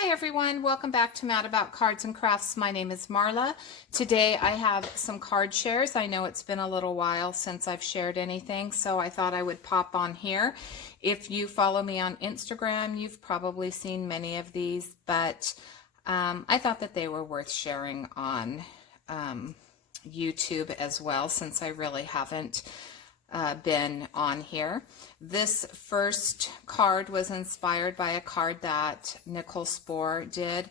Hi everyone, welcome back to Mad About Cards and Crafts. My name is Marla. Today I have some card shares. I know it's been a little while since I've shared anything, so I thought I would pop on here. If you follow me on Instagram, you've probably seen many of these, but I thought that they were worth sharing on YouTube as well, since I really haven't been on here. This first card was inspired by a card that Nicole Spohr did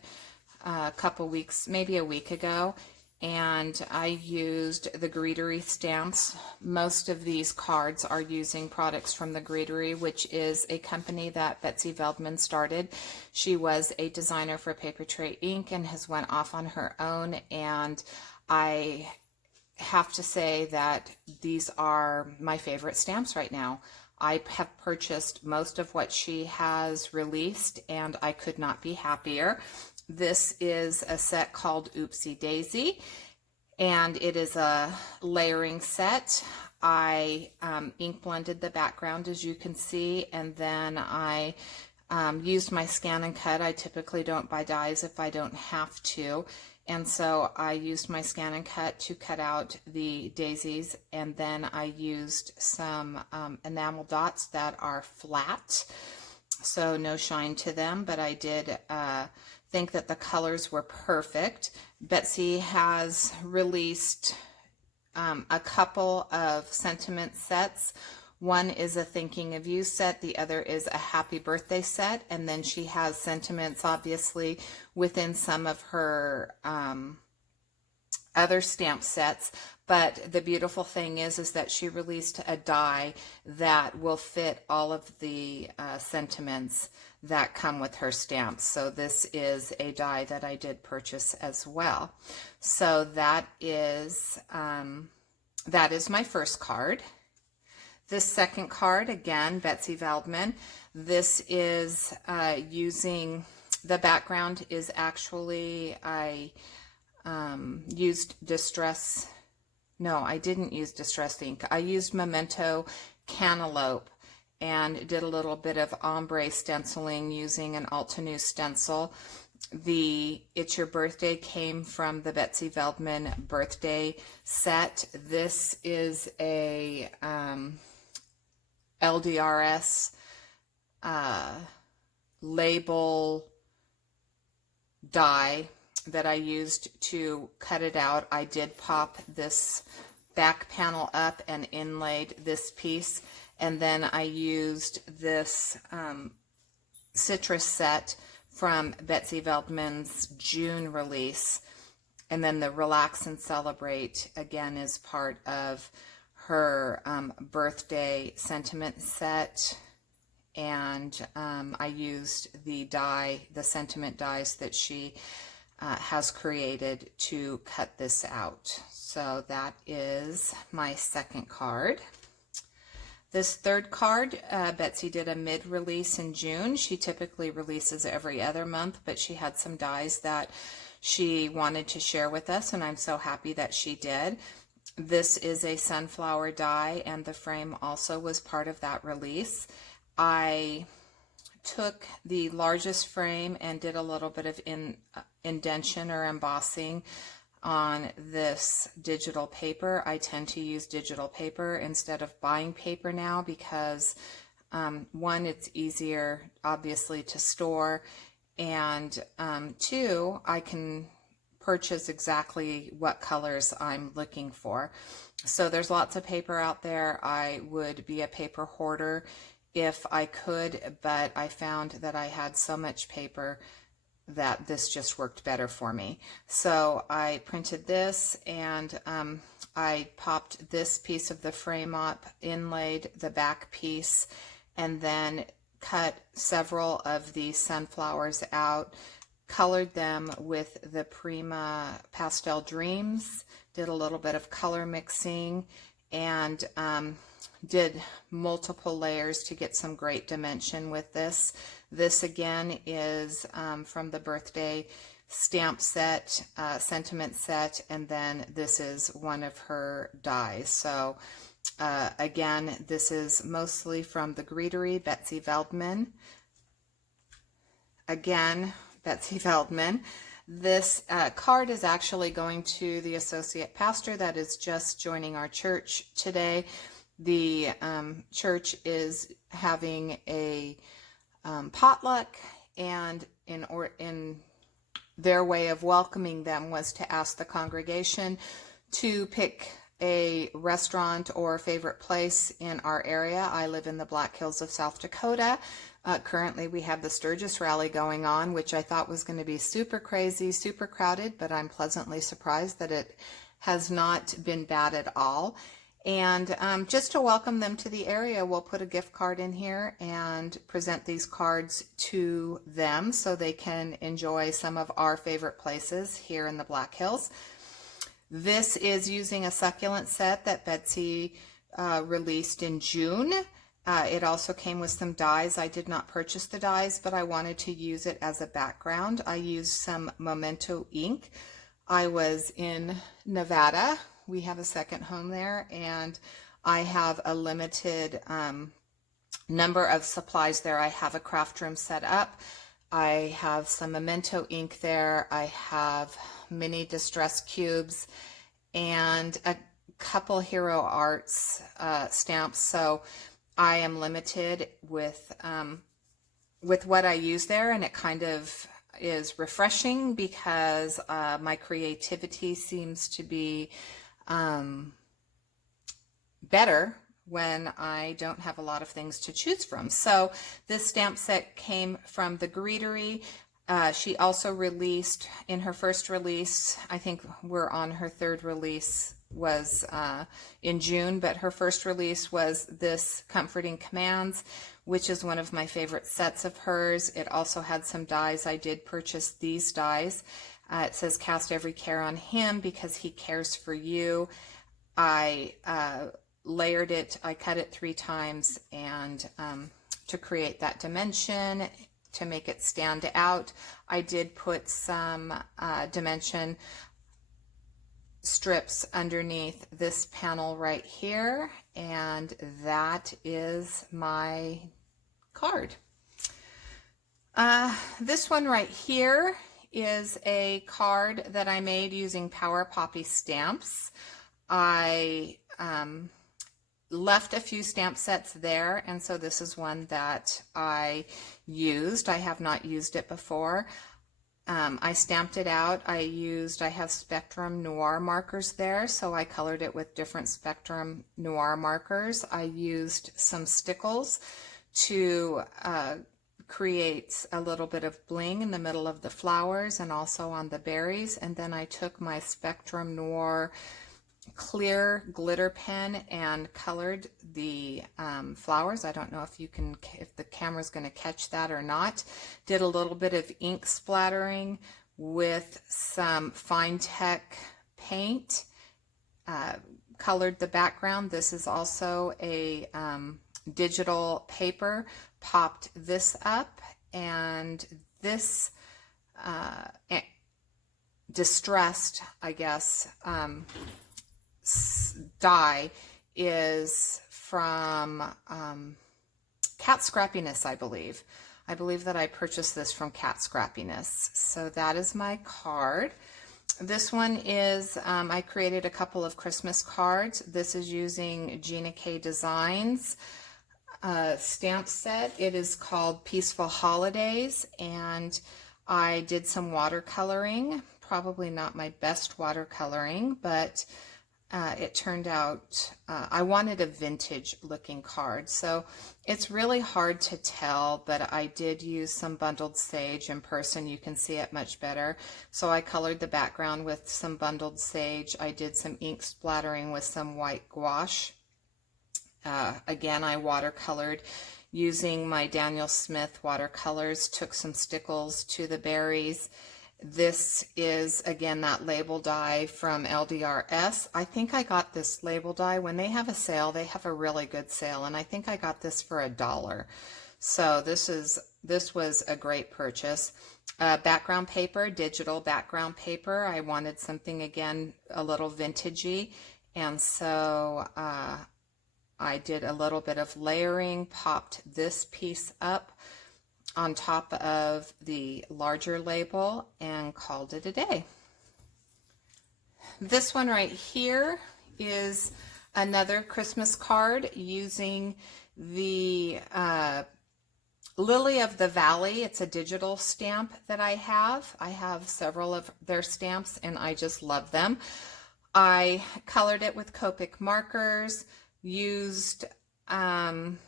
a couple weeks, maybe a week ago, and I used the Greetery stamps. Most of these cards are using products from the Greetery, which is a company that Betsy Veltman started. She was a designer for Paper Tray Ink and has went off on her own, and I have to say that these are my favorite stamps right now. I have purchased most of what she has released and I could not be happier. This is a set called Oopsie Daisy and it is a layering set. I ink blended the background, as you can see, and then I used my scan and cut. I typically don't buy dies if I don't have to. And so I used my scan and cut to cut out the daisies, and then I used some enamel dots that are flat, so no shine to them, but I did think that the colors were perfect. Betsy has released a couple of sentiment sets. One is a Thinking of You set, the other is a Happy Birthday set, and then she has sentiments obviously within some of her other stamp sets. But the beautiful thing is that she released a die that will fit all of the sentiments that come with her stamps. So this is a die that I did purchase as well. So that is my first card. This second card, again, Betsyveldman. This is using, the background is actually, I used Distress, no, I didn't use Distress ink. I used Memento Cantaloupe and did a little bit of ombre stenciling using an Altenew stencil. The It's Your Birthday came from the Betsy Veltman birthday set. This is a LDRS label die that I used to cut it out. I did pop this back panel up and inlaid this piece, and then I used this citrus set from Betsy Veltman's June release, and then the Relax and Celebrate again is part of her birthday sentiment set, and I used the sentiment dies that she has created to cut this out. So that is my second card. This third card, Betsy did a mid-release in June. She typically releases every other month, but she had some dies that she wanted to share with us, and I'm so happy that she did. This is a sunflower die, and the frame also was part of that release. I took the largest frame and did a little bit of indentation or embossing on this digital paper. I tend to use digital paper instead of buying paper now because one, it's easier obviously to store, and two, I can purchase exactly what colors I'm looking for. So there's lots of paper out there. I would be a paper hoarder if I could, but I found that I had so much paper that this just worked better for me. So I printed this, and I popped this piece of the frame up, inlaid the back piece, and then cut several of these sunflowers out, colored them with the Prima Pastel Dreams, did a little bit of color mixing, and did multiple layers to get some great dimension with this. This again is from the birthday stamp set, sentiment set, and then this is one of her dies. So again, this is mostly from the Greetery, Betsy Veltman. Again, Betsy Veltman. This card is actually going to the associate pastor that is just joining our church today. The church is having a potluck, and in their way of welcoming them was to ask the congregation to pick a restaurant or favorite place in our area. I live in the Black Hills of South Dakota. Currently we have the Sturgis Rally going on, which I thought was going to be super crazy, super crowded, but I'm pleasantly surprised that it has not been bad at all. And just to welcome them to the area, we'll put a gift card in here and present these cards to them so they can enjoy some of our favorite places here in the Black Hills. This is using a succulent set that Betsy released in June. It also came with some dies. I did not purchase the dies, but I wanted to use it as a background. I used some Memento ink. I was in Nevada. We have a second home there, and I have a limited number of supplies there. I have a craft room set up. I have some Memento ink there. I have mini distress cubes and a couple Hero Arts stamps. So I am limited with what I use there, and it kind of is refreshing because my creativity seems to be better when I don't have a lot of things to choose from. So this stamp set came from the Greetery. She also released, in her first release, I think we're on her third release, was in June, but her first release was this Comforting Commands, which is one of my favorite sets of hers. It also had some dies. I did purchase these dies. It says cast every care on him because he cares for you. I layered it, I cut it 3 times, and to create that dimension, to make it stand out, I did put some dimension strips underneath this panel right here, and that is my card. This one right here is a card that I made using Power Poppy stamps. I left a few stamp sets there, and so this is one that I used. I have not used it before. I stamped it out. I have Spectrum Noir markers there, so I colored it with different Spectrum Noir markers. I used some stickles to create a little bit of bling in the middle of the flowers and also on the berries, and then I took my Spectrum Noir clear glitter pen and colored the flowers. I don't know if the camera's going to catch that or not. Did a little bit of ink splattering with some Fine Tech paint. Colored the background. This is also a digital paper. Popped this up, and this distressed, I guess, die is from Cat Scrappiness, I believe. I believe that I purchased this from Cat Scrappiness. So that is my card. This one is, I created a couple of Christmas cards. This is using Gina K Designs stamp set. It is called Peaceful Holidays, and I did some watercoloring. Probably not my best watercoloring, but it turned out, I wanted a vintage looking card, so it's really hard to tell, but I did use some bundled sage. In person you can see it much better, so I colored the background with some bundled sage. I did some ink splattering with some white gouache. Again, I watercolored using my Daniel Smith watercolors, took some stickles to the berries. This is, again, that label die from LDRS. I think I got this label die. When they have a sale, they have a really good sale, and I think I got this for $1. So this was a great purchase. Background paper, digital background paper. I wanted something, again, a little vintagey, and so I did a little bit of layering, popped this piece up on top of the larger label and called it a day. This one right here is another Christmas card using the Lily of the Valley. It's a digital stamp that I have. I have several of their stamps and I just love them. I colored it with Copic markers, used, I'm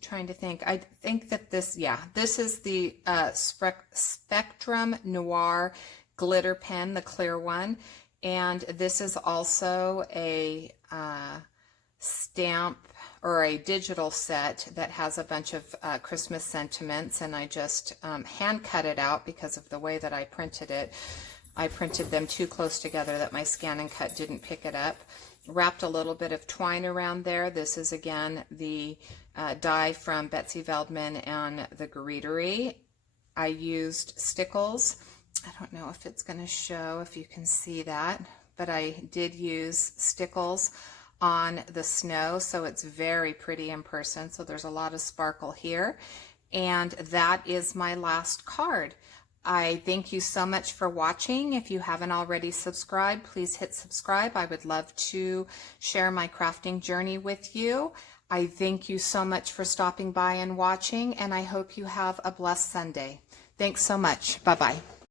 trying to think, I think that this is the Spectrum Noir glitter pen, the clear one. And this is also a stamp or a digital set that has a bunch of Christmas sentiments, and I just hand cut it out because of the way that I printed it. I printed them too close together that my scan and cut didn't pick it up. Wrapped a little bit of twine around there. This is again the die from Betsy Veltman and the Greetery. I used stickles. I don't know if it's going to show, if you can see that, but I did use stickles on the snow, so it's very pretty in person. So there's a lot of sparkle here. And that is my last card. I thank you so much for watching. If you haven't already subscribed, please hit subscribe. I would love to share my crafting journey with you. I thank you so much for stopping by and watching, and I hope you have a blessed Sunday. Thanks so much. Bye-bye.